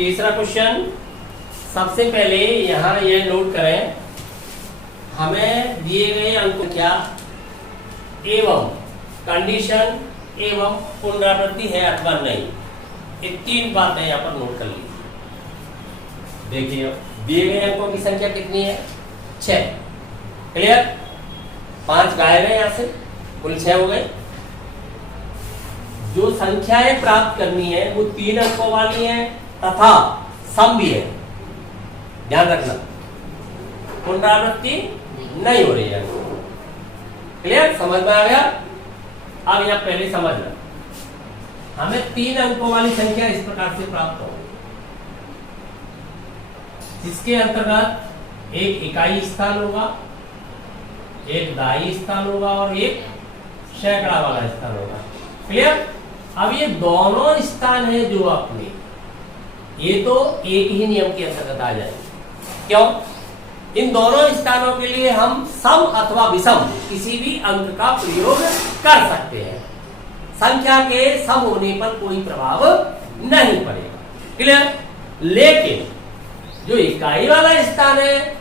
तीसरा क्वेश्चन, सबसे पहले यहाँ ये नोट करें, हमें दिए गए अंक क्या एवं कंडीशन एवं पुनरावृत्ति है अथवा नहीं, ये तीन बातें यहाँ पर नोट कर लीजिए। देखिए दिए गए अंकों की संख्या कितनी है 6, क्लियर, 5 गायब है यहाँ से, कुल 6 हो गए। जो संख्याएं प्राप्त करनी है वो 3 अंकों वाली है तथा सम भी है, ध्यान रखना, पुनरावृत्ति नहीं हो रही है। क्लियर, समझ में आ गया। अब यहाँ पहले समझना, हमें 3 अंकों वाली संख्या इस प्रकार से प्राप्त हो, जिसके अंतर्गत एक इकाई स्थान होगा, एक दाई स्थान होगा और एक सैकड़ा वाला स्थान होगा। क्लियर। अब ये दोनों स्थान है जो अपने, ये तो एक ही नियम के अंतर्गत आ जाएंगे। क्यों? इन दोनों स्थानों के लिए हम सम अथवा विषम किसी भी अंक का प्रयोग कर सकते हैं, संख्या के सम होने पर कोई प्रभाव नहीं पड़ेगा। क्लियर। लेकिन जो इकाई वाला स्थान है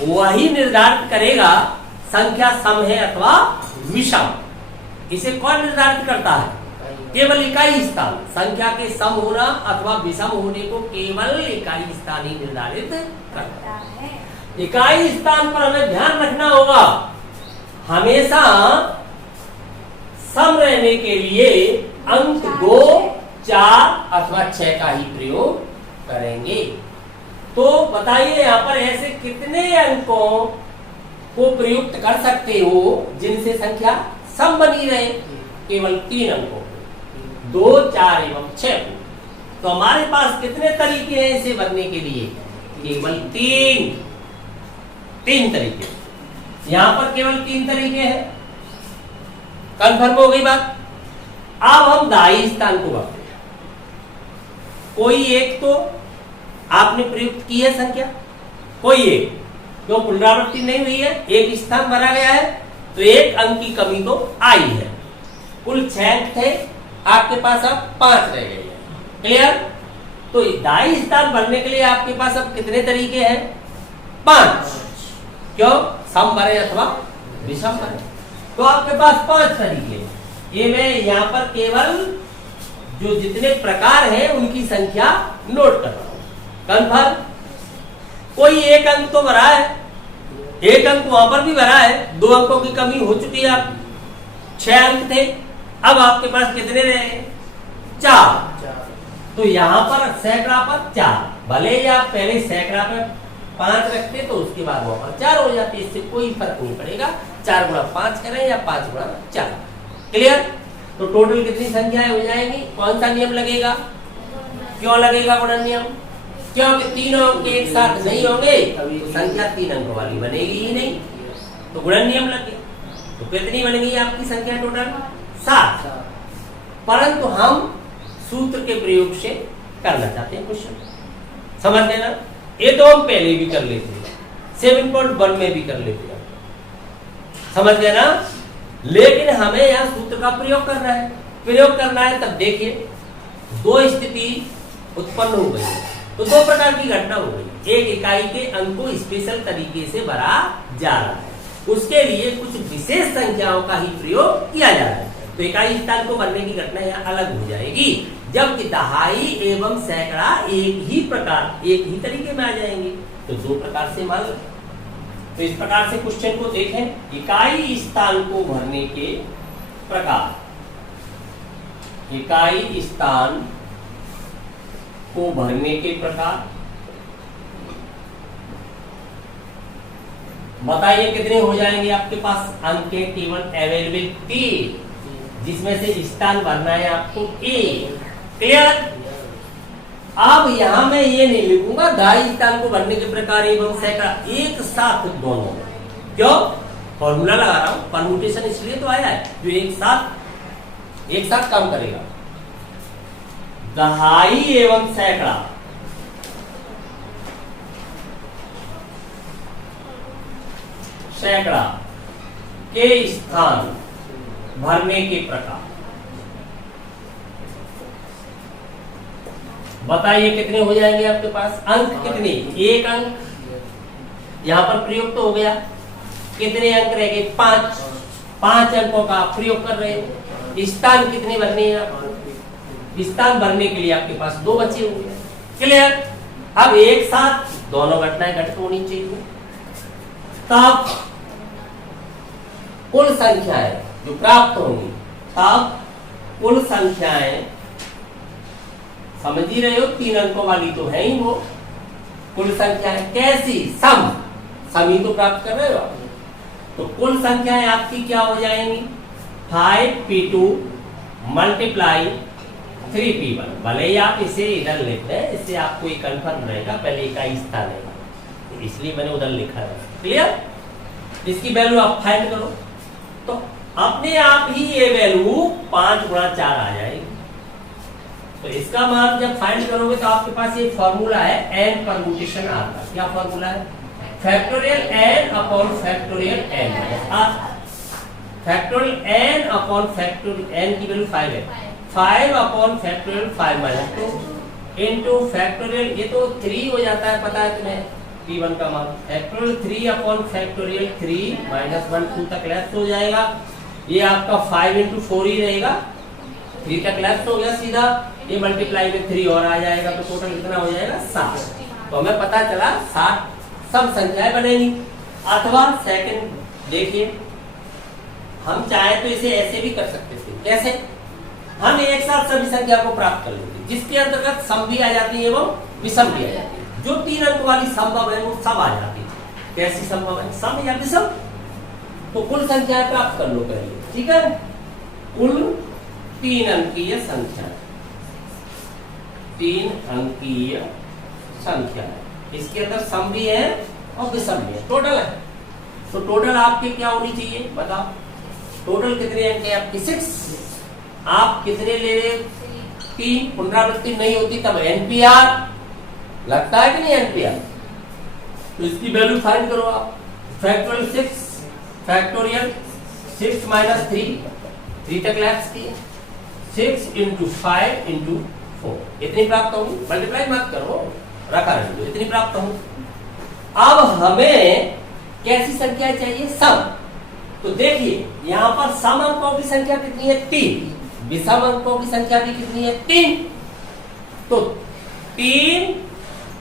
वही निर्धारित करेगा संख्या सम है अथवा विषम। इसे कौन निर्धारित करता है? केवल इकाई स्थान। संख्या के सम होना अथवा विषम होने को केवल इकाई स्थान ही निर्धारित करता है। इकाई स्थान पर हमें ध्यान रखना होगा, हमेशा सम रहने के लिए अंक 2, 4 अथवा 6 का ही प्रयोग करेंगे। तो बताइए यहाँ पर ऐसे कितने अंकों को प्रयुक्त कर सकते हो जिनसे संख्या सम बनी रहे? केवल 3 अंकों, 2, 4 एवं 6 को। तो हमारे पास कितने तरीके हैं इसे बनने के लिए? केवल 3 तरीके। यहां पर केवल 3 तरीके हैं। कंफर्म हो गई बात। अब हम दाई स्थान को बढ़ते हैं। कोई एक तो आपने प्रयुक्त की है संख्या, कोई एक, क्यों पुनरावृत्ति नहीं हुई है, एक स्थान भरा गया है तो एक अंक की कमी तो आई है। कुल 6 अंक थे, आपके पास अब 5 रह गए हैं। क्लियर। तो दाई स्थान भरने के लिए आपके पास अब कितने तरीके हैं? 5। क्यों? सम भरे अथवा विषम भरे। तो आपके पास 5 तरीके। ये मैं यहाँ पर केवल जो जितने प्रकार हैं उनकी संख्या नोट कर रहा हूं। कंफर्म। कोई एक अंक तो भरा है, एक अंक वहां पर भी भरा है, 2 अंकों की कमी हो चुकी है। आप 6 अंक थे, अब आपके पास कितने रहे? 4। तो यहां पर सैकड़ा पर 4, भले ही आप पहले सैकड़ा पे 5 रखते तो उसके बाद वहां पर 4 हो जाते, इससे कोई फर्क नहीं पड़ेगा। 4 गुणा 5 करें या 5 गुणा 4। क्लियर। तो टोटल कितनी संख्याएं हो जाएंगी? कौन सा नियम लगेगा? क्यों लगेगा गुणन नियम? क्योंकि 3 अंक एक साथ नहीं होंगे तो संख्या 3 अंक वाली बनेगी ही नहीं, तो गुणन नियम लग गया। तो कितनी बनेगी आपकी संख्या टोटल? 7। परंतु हम सूत्र के प्रयोग से करना चाहते हैं क्वेश्चन, समझ लेना। ये तो हम पहले भी कर लेते हैं, 7.1 में भी कर लेते हैं, समझ लेना। लेकिन हमें यहाँ सूत्र का प्रयोग करना है। प्रयोग करना है तब देखिए 2 स्थिति उत्पन्न हो गई है, तो 2 प्रकार की घटना हो गई। एक इकाई के अंक को स्पेशल तरीके से भरा जा रहा है, उसके लिए कुछ विशेष संख्याओं का ही प्रयोग किया जा रहा है। तो इकाई स्थान को भरने की घटना यहाँ अलग हो जाएगी, जबकि दहाई एवं सैकड़ा एक ही तरीके में आ जाएंगे। तो 2 प्रकार से मान लो। तो इस प्रकार से क्वेश्चन को देखें, इकाई स्थान को भरने के प्रकार। इकाई स्थान को भरने के प्रकार बताइए कितने हो जाएंगे आपके पास? अंक के केवल अवेलेबल 3, जिसमें से स्थान भरना है आपको A। क्लियर। अब यहां मैं ये नहीं लिखूंगा दाई स्थान को भरने के प्रकार एवं सैकड़ा एक साथ दोनों। क्यों? फॉर्मूला लगा रहा हूं, परम्यूटेशन इसलिए तो आया है जो एक साथ काम करेगा। दहाई एवं सैकड़ा के स्थान भरने के प्रकार। बताइए कितने हो जाएंगे आपके पास अंक, कितने, एक अंक यहाँ पर प्रयोग तो हो गया, कितने अंक रह गए, 5, 5 अंकों का आप प्रयोग कर रहे हैं। स्थान कितने भरने हैं आपको, स्थान भरने के लिए आपके पास 2 बचे हुए। क्लियर। अब एक साथ दोनों घटनाएं घटित होनी चाहिए, तब कुल संख्याएं जो प्राप्त होंगी, तब कुल संख्याएं, समझ ही रहे हो 3 अंकों वाली तो है ही वो कुल संख्याएं, कैसी, सम ही तो प्राप्त कर रहे हो आप। तो कुल संख्याएं आपकी क्या हो जाएंगी, 5p2 मल्टीप्लाई 3p1। भले ही आप इसे इधर लिखते हैं, इससे आपको ये कंफर्म रहेगा, पहले इकाई स्थान है इसलिए मैंने उधर लिखा है। क्लियर। इसकी वैल्यू आप फाइंड करो तो अपने आप ही ये वैल्यू 5 गुणा 4 आ जाएगी। तो इसका मान जब फाइंड करोगे तो आपके पास ये फॉर्मूला है n परम्यूटेशन r का। क्या फॉर्मूला है, factorial n upon factorial n minus r। Factorial n upon factorial n की वैल्यू 5 है, 5 upon factorial 5 minus 2 into factorial, ये तो 3 हो जाता है, पता है तुम्हें p1 का मान, फैक्टोरियल 3 अपॉन फैक्टोरियल 3 माइनस 1 2 तक लेफ्ट हो जाएगा। ये आपका 5 इंटू 4 ही रहेगा, 3 तक लेफ्ट हो गया सीधा, ये मल्टीप्लाई में 3 और आ जाएगा, तो टोटल कितना हो जाएगा 7। तो हमें पता चला 7 सब संख्याएं बनेगी। अथवा सेकंड देखिए, हम चाहे तो इसे ऐसे भी कर सकते थे, कैसे, हम एक साथ सभी संख्या को प्राप्त कर लेते, जिसके अंतर्गत सम भी आ जाती है एवं विषम भी आ जाती है। जो 3 अंक वाली संभव है वो सब आ जाती है। कैसी संभव है, सम या विषम। तो कुल संख्या प्राप्त कर लो पहले, ठीक है। कुल 3 अंकीय संख्या, 3 अंकीय संख्या है, इसके अंदर सम भी है और विषम भी है, टोटल है। तो टोटल आपके क्या होनी चाहिए बताओ, टोटल कितने अंक है आपके 6। आप कितने ले रहे, 3, पुनरावृत्ति नहीं होती तब एनपीआर लगता है कि नहीं एनपीआर। तो इसकी वैल्यू फाइंड करो आप, फैक्टोरियल 6, फैक्टोरियल 6 माइनस 3 तक लैप्स किए, 6 इंटू 5 इंटू 4 इतनी प्राप्त होगी, मल्टीप्लाई मत करो, रखा रहे इतनी प्राप्त होगी। अब हमें कैसी संख्या चाहिए, सम। तो देखिए यहां पर सम अंकों की संख्या कितनी है 3, विषम अंकों की संख्या भी कितनी है 3। तो 3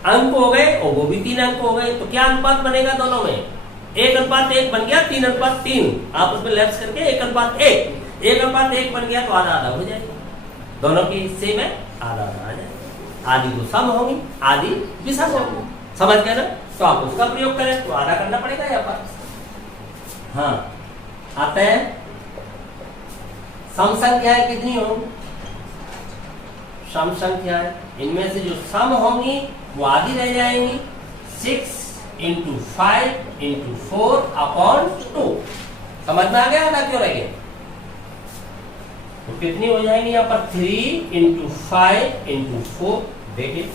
अंक हो गए और वो भी 3 अंक हो गए, तो क्या अनुपात बनेगा दोनों में, 1:1 बन गया, 3:3 आप उसमें लेफ्ट करके 1:1, 1:1 बन गया तो आधा आधा हो जाएगा, दोनों के हिस्से में आधा आधा आ जाएगा। आधी तो सम होगी, आधी विषम होगी, समझ गए ना। तो आप उसका प्रयोग करें तो आधा करना पड़ेगा यहाँ पर। हाँ आते हैं, सम संख्याएं कितनी होंगी, सम संख्याएं इनमें से जो सम होंगी वो आधी रह जाएंगी, 6 इंटू 5 इंटू 4 अपॉन 2। समझ में आ गया आधा क्यों रह गया। तो कितनी हो जाएंगी यहाँ पर 3 इंटू 5 इंटू 4, देखिए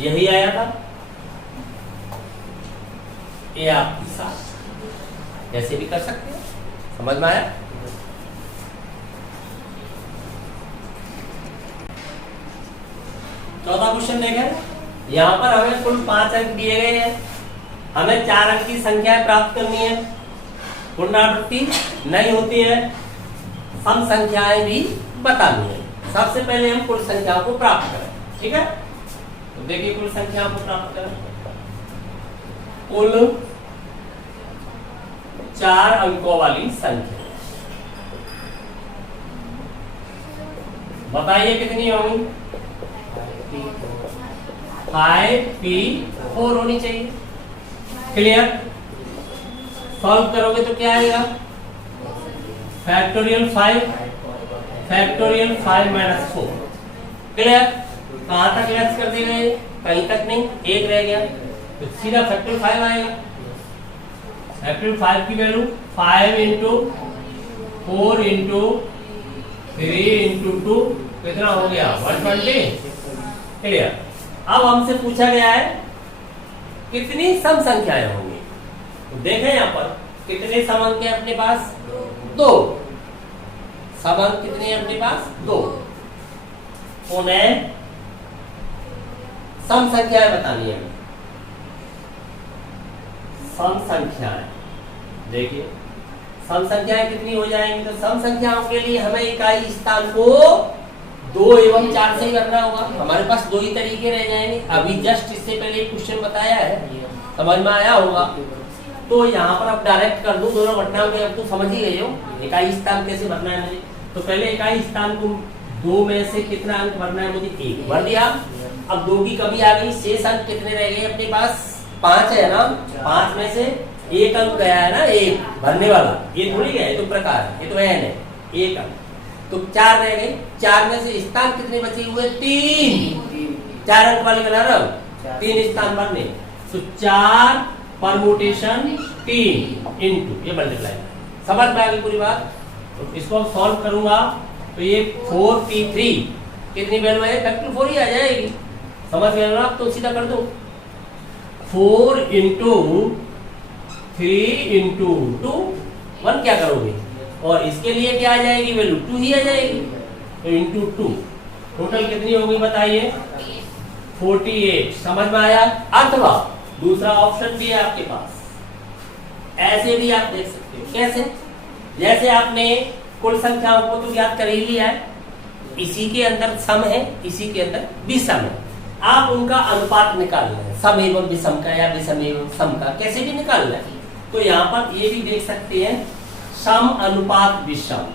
यही आया था, ये आपकी 7, ऐसे भी कर सकते हैं। समझ में आया। चौथा क्वेश्चन देखें, यहां पर हमें कुल 5 अंक दिए गए हैं, हमें 4 अंक की संख्याएं प्राप्त करनी है, पुनरावृत्ति नहीं होती है, सम संख्याएं भी बतानी है। सबसे पहले हम कुल संख्याओं को प्राप्त करें, ठीक है। तो देखिए कुल संख्याओं को प्राप्त करें, कुल 4 अंकों वाली संख्या बताइए कितनी होगी, 5p4 होनी चाहिए। क्लियर। सॉल्व करोगे तो क्या आएगा, फैक्टोरियल 5 माइनस 4। क्लियर। कहां तक लेस कर दिए गए, कहीं तक नहीं, एक रह गया तो सीधा फैक्टोरियल 5 आएगा। फैक्टोरियल 5 की वैल्यू 5 इंटू 4 इंटू 3 इंटू 2 कितना हो गया 120। क्लियर। अब हमसे पूछा गया है कितनी सम संख्याएं होंगी, तो देखें यहां पर कितने सम अंक है अपने पास, 2 सम अंक कितने हैं अपने पास, 2। उन्हें सम संख्याएं बतानी है। सम संख्याएं देखिए, सम संख्याएं कितनी हो जाएंगी? तो सम संख्याओं के लिए हमें इकाई स्थान को 2 एवं 4 से ही करना होगा। हमारे पास 2 ही तरीके रह जाएंगे। अभी जस्ट इससे पहले एक क्वेश्चन बताया है, समझ में आया होगा। तो यहाँ पर अब डायरेक्ट कर दूं दोनों घटनाओं में, अब तो समझ ही गए हो इकाई स्थान कैसे भरना है मुझे। तो पहले इकाई स्थान को 2 में से कितना अंक भरना है मुझे? 1 भर दिया। अब 2 की कमी आ गई, शेष अंक कितने रह गए अपने पास? 5 है ना। 5 में से 1 अंक गया है ना, 1 भरने वाला, ये थोड़ी गया, ये तो प्रकार है, ये तो n है, 1 अंक। तो 4 रह गए। 4 में से स्थान कितने बचे हुए? 3। 4 अंक वाले बना रहा हूं, 3 स्थान भरने। तो 4 परमुटेशन 3 इंटू ये मल्टीप्लाई। समझ में आ गई पूरी बात? तो इसको हम सॉल्व करूंगा तो ये 4p3 कितनी वैल्यू है? फैक्टर 4 ही आ जाएगी। समझ गए ना? तो सीधा कर दो, 4 इंटू 3 इंटू 2 1 क्या करोगे? और इसके लिए क्या आ जाएगी वैल्यू? 2 ही आ जाएगी। तो इंटू 2 टोटल कितनी होगी बताइए? 48। समझ में आया? अथवा दूसरा ऑप्शन भी है आपके पास, ऐसे भी आप देख सकते हो। कैसे? जैसे आपने कुल संख्याओं को तो याद कर ही लिया है, इसी के अंदर सम है, इसी के अंदर विषम है। आप उनका अनुपात निकालना है, सम एवं विषम का या विषम एवं सम का, कैसे भी निकालना है। तो यहाँ पर ये भी देख सकते हैं, सम अनुपात विषम।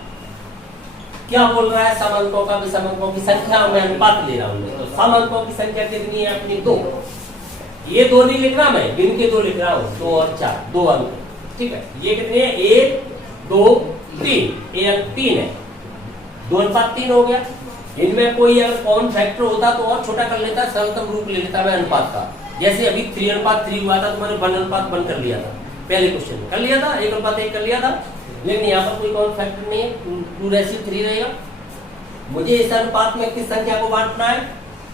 क्या बोल रहा है? सम अंकों का विषम अंकों की संख्या में अनुपात ले रहा हूं। तो सम अंकों की संख्या कितनी है अपनी? 2। ये 2 नहीं लिख रहा मैं, गिन के 2 लिख रहा हूँ, 2 और 4, 2 अंक। ठीक है, ये कितने हैं? 1 2 3, ये अंक 3 है, 2 अनुपात 3 हो गया। इनमें कोई अगर कॉमन फैक्टर होता तो और छोटा कर लेता, सरलतम रूप ले लेता मैं अनुपात का। जैसे अभी 3:3 हुआ था तो मैंने 1:1 कर लिया था, पहले क्वेश्चन में कर लिया था, 1:1 कर लिया था। लेकिन यहाँ पर कोई कॉमन फैक्टर नहीं है, 2:3 रहेगा। मुझे इस अनुपात में किस संख्या को बांटना है?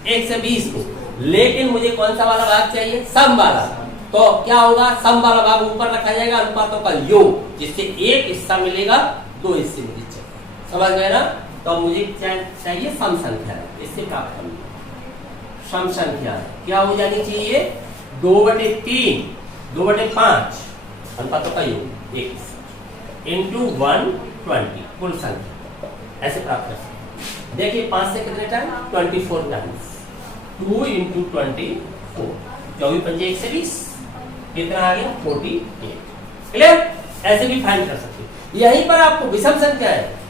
1 से 20 को। लेकिन मुझे कौन सा वाला भाग चाहिए? सम वाला। तो क्या होगा? सम वाला भाग ऊपर रखा जाएगा, अनुपातों का योग, जिससे 1 हिस्सा मिलेगा, 2 हिस्से मुझे चाहिए। समझ गए ना? तो मुझे चाहिए सम संख्या, इससे प्राप्त करना सम संख्या क्या हो जानी चाहिए? 2/3 2/5 अनुपातों का योग 1 इंटू 120 कुल संख्या, ऐसे प्राप्त कर सकते। देखिए 5 से कितने टाइम? 24 टाइम्स। 2 इंटू 24, 24 पंजे 120, कितना आ गया? 48। क्लियर? ऐसे भी फाइंड कर सकते। यहीं पर आपको विषम संख्या है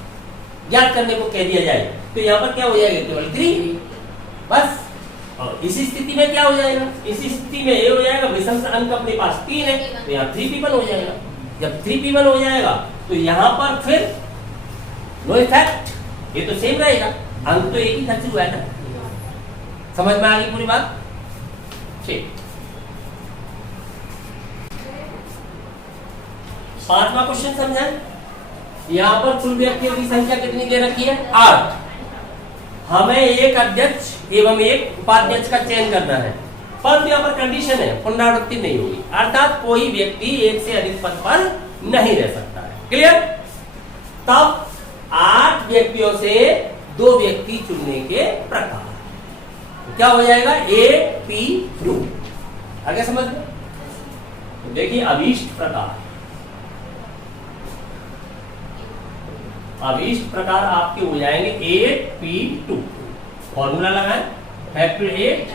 ज्ञात करने को कह दिया जाए तो यहाँ पर क्या हो जाएगा? केवल 3 बस। और इसी स्थिति में क्या हो जाएगा? इसी स्थिति में ये हो जाएगा, विषम अंक अपने पास 3 है तो यहाँ 3p1 हो जाएगा। जब 3p1 हो जाएगा तो यहाँ पर फिर नो इफेक्ट, ये तो सेम रहेगा, अंक तो एक ही खर्च हुआ है ना। समझ में आ गई पूरी बात? ठीक। 5वां क्वेश्चन समझा। यहाँ पर कुल व्यक्तियों की संख्या कितनी दे रखी है? 8। हमें एक अध्यक्ष एवं एक उपाध्यक्ष का चयन करना है, पर यहाँ पर कंडीशन है, पुनरावृत्ति नहीं होगी, अर्थात कोई व्यक्ति एक से अधिक पद पर नहीं रह सकता है। क्लियर? तब 8 व्यक्तियों से 2 व्यक्ति चुनने के प्रकार क्या हो जाएगा? AP2। आगे समझ में? तो देखिए अभीष्ट प्रकार, अभीष्ट प्रकार आपके हो जाएंगे 8p2। फॉर्मूला लगाएं, फैक्टर 8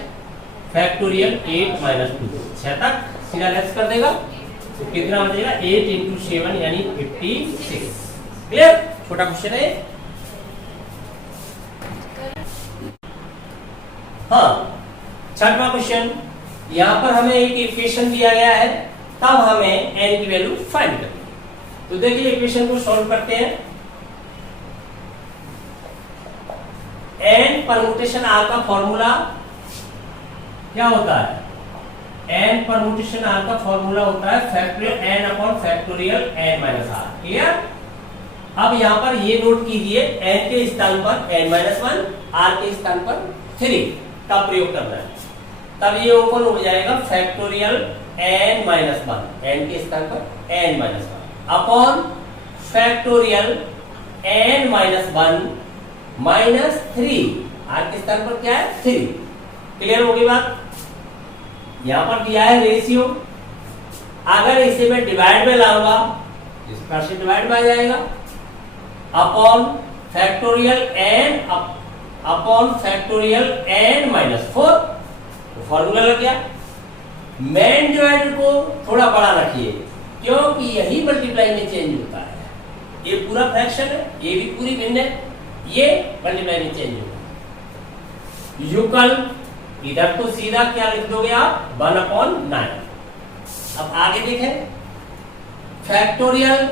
फैक्टोरियल 8 माइनस 2, 6 तक सीधा लेफ्ट कर देगा तो कितना बचेगा? 8 इंटू 7 यानी 56। क्लियर? छोटा क्वेश्चन है। हाँ, 6वां क्वेश्चन। यहाँ पर हमें एक इक्वेशन दिया गया है, तब हमें n की वैल्यू फाइंड करनी है। तो देखिए इक्वेशन को सॉल्व करते हैं। n परमुटेशन r का फॉर्मूला क्या होता है? n परमुटेशन r का फॉर्मूला होता है factorial n upon factorial n minus r। Clear? अब यहाँ पर ये नोट कीजिए, n के स्थान पर n-1, r के स्थान पर 3 का प्रयोग करना है। तब ये ओपन हो जाएगा फैक्टोरियल n-1, n के स्थान पर n-1 upon factorial n-1 minus 3, r के स्थान पर क्या है? 3। क्लियर हो गई बात? यहां पर दिया है रेशियो, अगर इसे मैं डिवाइड में लाऊंगा इस प्रकार से डिवाइड में आ जाएगा upon factorial n upon factorial n minus 4, तो फॉर्मूला लग गया। मेन डिवाइडर को थोड़ा बड़ा रखिए क्योंकि यही मल्टीप्लाई में चेंज होता है, ये पूरा फ्रैक्शन है, ये भी पूरी भिन्न है, ये मल्टीप्लाई में चेंज होगा। युगल इधर तो सीधा क्या लिख दोगे आप 1/9। अब आगे देखें फैक्टोरियल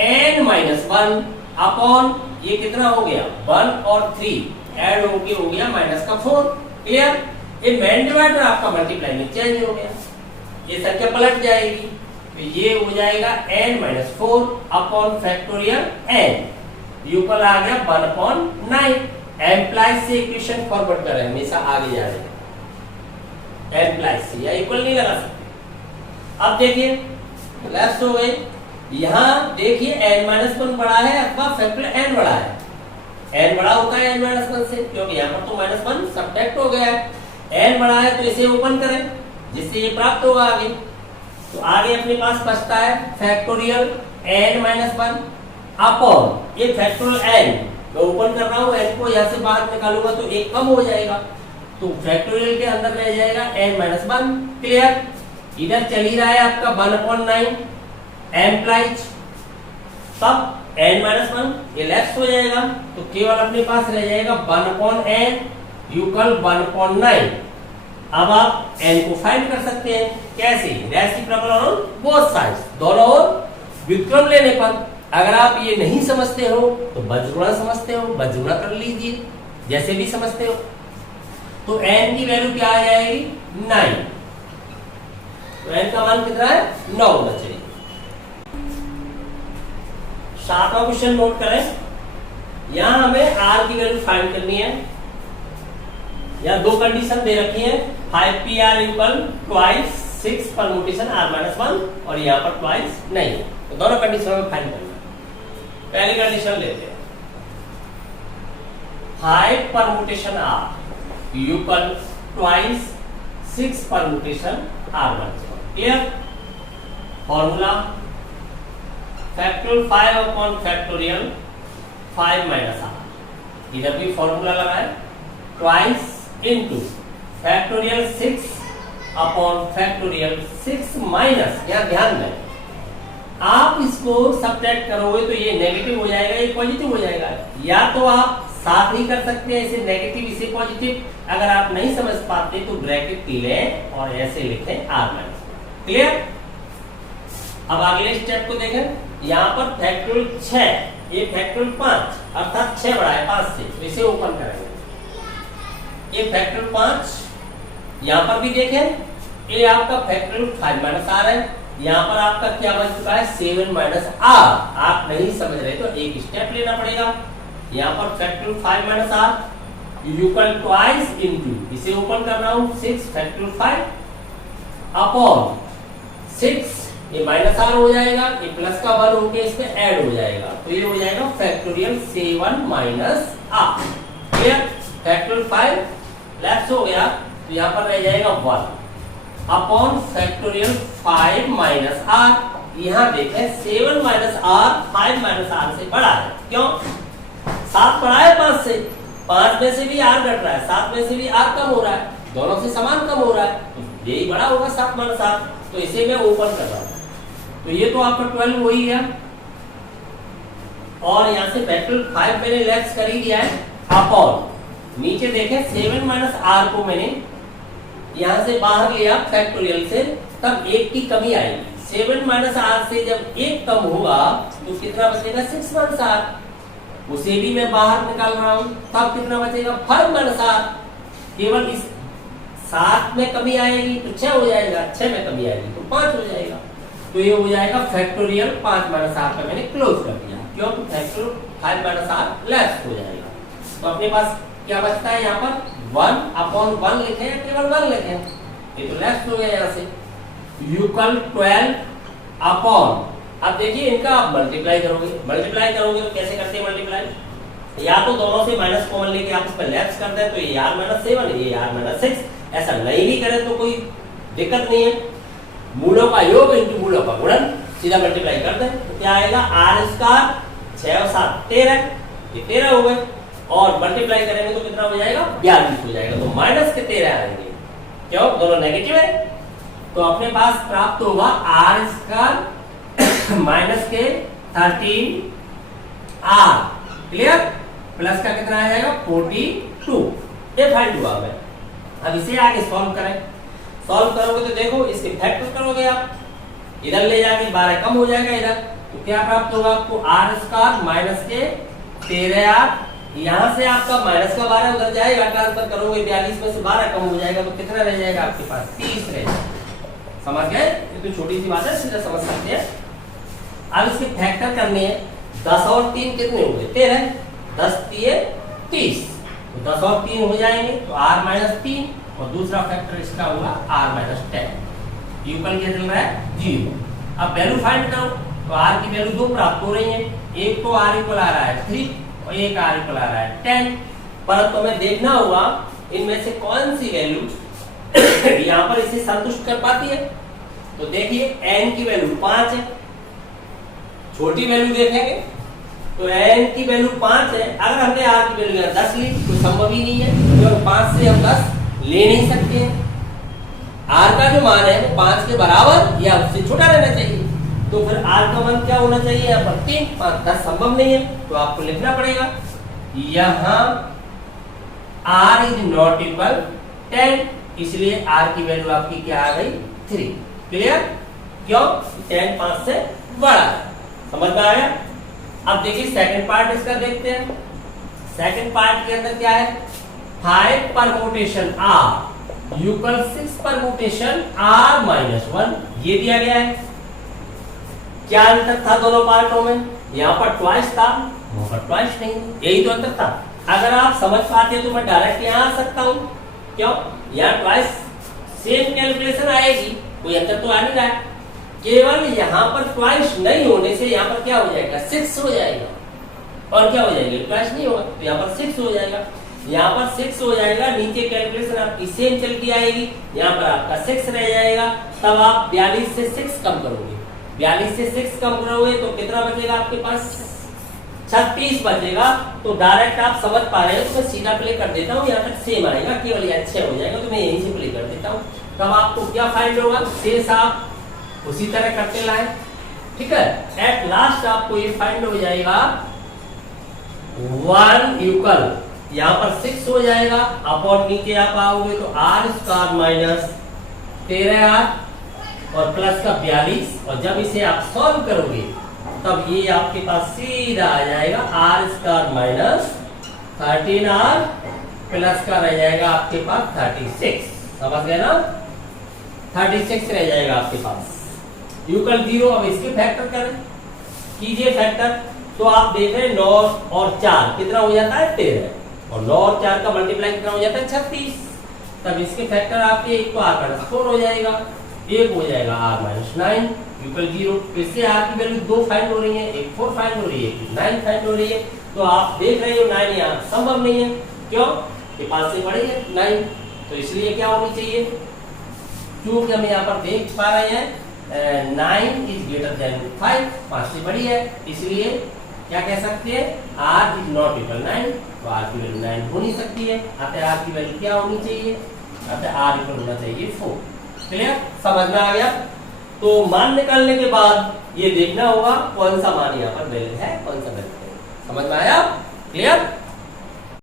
n माइनस 1 अपॉन ये कितना हो गया 1 और 3 ऐड होके हो गया माइनस का 4। क्लियर, ये मेन डिवाइडर आपका मल्टीप्लाई में चेंज हो गया, ये संख्या पलट जाएगी, तो ये हो जाएगा n minus 4 upon factorial n, यूपल आ गया 1/9। एम्प्लाइज से इक्वेशन फॉरवर्ड करें, हमेशा आगे जा रहे हैं एम्प्लाइज से, या इक्वल नहीं लगा सकते। अब देखिए लेफ्ट हो गए, यहाँ देखिए n-1 बड़ा है अथवा फैक्टोरियल n बड़ा है, n बड़ा होता है n-1 से, क्योंकि यहाँ पर तो -1 सब्ट्रैक्ट हो गया है, n बड़ा है तो इसे ओपन करें जिससे ये प्राप्त होगा आगे। तो आगे अपने पास बचता है फैक्टोरियल n-1 अपॉन ये फैक्टोरियल n, मैं ओपन कर रहा हूँ n को, यहाँ से बाहर निकालूंगा तो एक कम हो जाएगा, तो फैक्टोरियल के अंदर रह जाएगा n-1। क्लियर, इधर चल ही रहा है आपका 1/9 एम्प्लाइज, तब n-1 ये लेफ्ट हो जाएगा, तो केवल अपने पास रह जाएगा 1/n यूकल 1/9। अब आप n को फाइंड कर सकते हैं, कैसे? रेसिप्रोकल ऑन बोथ साइड्स, दोनों ओर व्युत्क्रम लेने पर। अगर आप ये नहीं समझते हो तो बजगुणा समझते हो, बजगुणा कर लीजिए जैसे भी समझते हो। तो n की वैल्यू क्या आ जाएगी 9, तो n का मान कितना है 9 होना चाहिए। 7वां क्वेश्चन नोट करें, यहां हमें r की वैल्यू फाइंड करनी है, यहां दो कंडीशन दे रखी है 5pr equal twice 6 permutation r-1 और यहां पर ट्वाइस नहीं है, तो दोनों कंडीशन में फाइंड करना है। पहली कंडीशन लेते हैं 5 permutation r equal twice 6 permutation r-1। Clear, formula factorial 5 upon factorial 5 minus r, इधर भी फॉर्मूला लगाए twice into factorial 6 upon factorial 6 minus, यहाँ ध्यान दें आप इसको सब्ट्रैक्ट करोगे तो ये नेगेटिव हो जाएगा, ये पॉजिटिव हो जाएगा, या तो आप साथ ही कर सकते हैं, इसे नेगेटिव इसे पॉजिटिव। अगर आप नहीं समझ पाते तो ब्रैकेट लें और ऐसे लिखें r-। क्लियर, अब अगले स्टेप को देखें, यहाँ पर फैक्टोरियल 6 ये फैक्टोरियल 5 अर्थात 6 बड़ा है 5 से, तो इसे ओपन करेंगे, ये फैक्टोरियल 5, यहाँ पर भी देखें ये आपका फैक्टोरियल 5 माइनस r है, यहाँ पर आपका क्या बन चुका है 7 माइनस r। आप नहीं समझ रहे तो एक स्टेप लेना पड़ेगा, यहाँ पर factorial 5 minus r equal twice into, इसे ओपन कर रहा हूँ 6 फैक्टोरियल 5 अपॉन 6, ये माइनस r हो जाएगा, ये प्लस का 1 होके इस पे ऐड हो जाएगा, तो ये हो जाएगा factorial 7 minus r। Clear, factorial 5 left हो गया, तो यहाँ पर रह जाएगा 1 अपॉन फैक्टोरियल 5 माइनस r। यहाँ देखें 7 माइनस r 5 माइनस r से बड़ा है, क्यों? 7 बड़ा है 5 से, 5 में से भी r घट रहा है, 7 में से भी r कम हो रहा है, दोनों से समान कम हो रहा है, तो यही बड़ा होगा 7 माइनस r, तो इसे मैं ओपन कर रहा हूँ, तो ये तो आपका 12 वही है, और यहाँ से फैक्टोरियल 5 मैंने लेफ्ट कर ही दिया है अपॉन, नीचे देखें 7 माइनस r को मैंने यहां से बाहर लिया फैक्टोरियल से, तब 1 की कमी आएगी, 7 माइनस r से जब 1 कम होगा तो कितना बचेगा 6 माइनस r, उसे भी मैं बाहर निकाल रहा हूं, तब कितना बचेगा 5 माइनस r। केवल इस 7 में कमी आएगी तो 6 हो जाएगा, 6 में कमी आएगी तो 5 हो जाएगा, तो ये हो जाएगा फैक्टोरियल 5 माइनस r का मैंने क्लोज कर दिया, क्योंकि फैक्टोरियल 5 माइनस r लेफ्ट हो जाएगा। तो अपने पास क्या बचता है, यहाँ पर 1 अपॉन 1 लिखे हैं, केवल 1 लिखे हैं, ये तो लेफ्ट हो गया यहाँ से यूकल 12 अपॉन, अब देखिए इनका आप मल्टीप्लाई करोगे तो कैसे करते हैं मल्टीप्लाई, या तो दोनों से माइनस कॉमन लेके आप इस पर लेफ्ट कर दें तो ये r-7 ये r-6, ऐसा नहीं भी करें तो कोई दिक्कत नहीं है। मूलों का योग इंटू मूलों का गुणन, सीधा मल्टीप्लाई कर दें तो क्या आएगा, आर स्क्वायर 6 और 7 13, ये 13 हो गए, और मल्टीप्लाई करेंगे तो कितना हो जाएगा, 42 हो जाएगा। तो माइनस के 13 आएंगे, क्यों, दोनों नेगेटिव है। तो अपने पास प्राप्त होगा आर स्क्वायर माइनस के 13 आर, क्लियर, प्लस का कितना आ जाएगा 42, ये फाइंड हुआ हमें। अब इसे आगे सॉल्व करें, सॉल्व करोगे तो देखो इसके फैक्टर करोगे आप, इधर ले जाके 12 कम हो जाएगा इधर, तो क्या प्राप्त होगा आपको, आर स्क्वायर माइनस के 13 आर, यहाँ से आपका माइनस का 12 उधर जाएगा, ट्रांसफर करोगे 42 में से 12 कम हो जाएगा तो कितना रह जाएगा आपके पास, 30 रह जाएगा। समझ गए, ये तो छोटी सी बात है, सीधा समझ सकते हैं। अब इसके फैक्टर करने हैं, 10 और 3 कितने हो गए, 13, 10 3 30, तो 10 और 3 हो जाएंगे तो r माइनस 3, और दूसरा फैक्टर इसका हुआ r माइनस 10, यूकल क्या चल रहा है 0। अब वैल्यू फाइंड करो तो r की वैल्यू 2 प्राप्त हो रही है, एक तो r इक्वल आ रहा है 3 और एक r इक्वल आ रहा है 10, परंतु हमें देखना होगा इनमें से कौन सी वैल्यू यहाँ पर इसे संतुष्ट कर पाती है। तो देखिए n की वैल्यू 5 है, छोटी वैल्यू देखेंगे तो n की वैल्यू 5 है, अगर हमने r की वैल्यू 10 ली तो संभव ही नहीं है, क्योंकि 5 से हम 10 ले नहीं सकते हैं। r का जो मान है वो 5 के बराबर या उससे छोटा रहना चाहिए, तो फिर r का मान क्या होना चाहिए, यहाँ पर 3, 5 10 संभव नहीं है, तो आपको लिखना पड़ेगा यहाँ r इज नॉट इक्वल 10, इसलिए r की वैल्यू आपकी क्या आ गई 3, क्लियर, क्यों, 10 5 से बड़ा है, समझ में आया। अब देखिए सेकंड पार्ट इसका देखते हैं। सेकंड पार्ट के अंदर क्या है, 5 permutation r equal 6 permutation r minus 1, ये दिया गया है। क्या अंतर था दोनों पार्टों में, यहाँ पर ट्वाइस था, वहां पर ट्वाइस नहीं, यही तो अंतर था। अगर आप समझ पाते तो मैं डायरेक्ट यहाँ आ सकता हूँ, क्यों, यहाँ ट्वाइस सेम कैलकुलेशन आएगी, कोई अंतर तो आ नहीं रहा है, केवल यहाँ पर ट्वाइस नहीं होने से यहाँ पर क्या हो जाएगा 6 हो जाएगा, और क्या हो जाएगा ट्वाइस नहीं होगा तो यहाँ पर 6 हो जाएगा, यहाँ पर 6 हो जाएगा, नीचे कैलकुलेशन आपकी सेम चल के आएगी, यहाँ पर आपका 6 रह जाएगा। तब आप 42 से 6 कम करोगे, 42 से 6 कम करोगे तो कितना बचेगा आपके पास 36 बचेगा। तो डायरेक्ट आप समझ पा रहे हो तो मैं सीधा प्ले कर देता हूँ, यहाँ तक सेम आएगा, केवल ये अच्छा हो जाएगा तो मैं यहीं से प्ले कर देता हूँ। तब आपको क्या फाइंड होगा, शेष आप उसी तरह करते लाए, ठीक है। एट लास्ट आपको ये फाइंड हो जाएगा 1 इक्वल, यहाँ पर 6 हो जाएगा, अपॉन नीचे आप आओगे तो r स्क्वायर माइनस 13r और प्लस का 42, और जब इसे आप सॉल्व करोगे तब ये आपके पास सीधा आ जाएगा r square minus 13r plus का रह जाएगा आपके पास 36, समझ गए ना, 36 रह जाएगा आपके पास, यूकल 0। अब इसके फैक्टर करें, कीजिए फैक्टर, तो आप देख रहे हैं 9 और 4 कितना हो जाता है 13, और 9 और 4 का मल्टीप्लाई कितना हो जाता है 36। तब इसके फैक्टर आपके एक तो r माइनस 4 हो जाएगा, एक हो जाएगा r माइनस 9 यूकल 0। इससे r की वैल्यू 2 फाइंड हो रही है, एक 4 फाइंड हो रही है, एक 9 फाइंड हो रही है। तो आप देख रहे हो 9 यहाँ संभव नहीं है, क्यों, ये 5 से बड़ी है 9, तो इसलिए क्या होनी चाहिए, क्योंकि हम यहाँ पर देख पा रहे हैं 9 इज ग्रेटर देन 5, 5 से बड़ी है, इसलिए क्या कह सकते हैं r इज नॉट इक्वल 9, तो r की वैल्यू 9 हो नहीं सकती है, अतः r की वैल्यू क्या होनी चाहिए, अतः r इक्वल होना चाहिए 4, क्लियर, समझ में आ गया। तो मान निकालने के बाद ये देखना होगा कौन सा मान यहाँ पर वैलिड है, कौन सा गलत है, समझ में आया, क्लियर।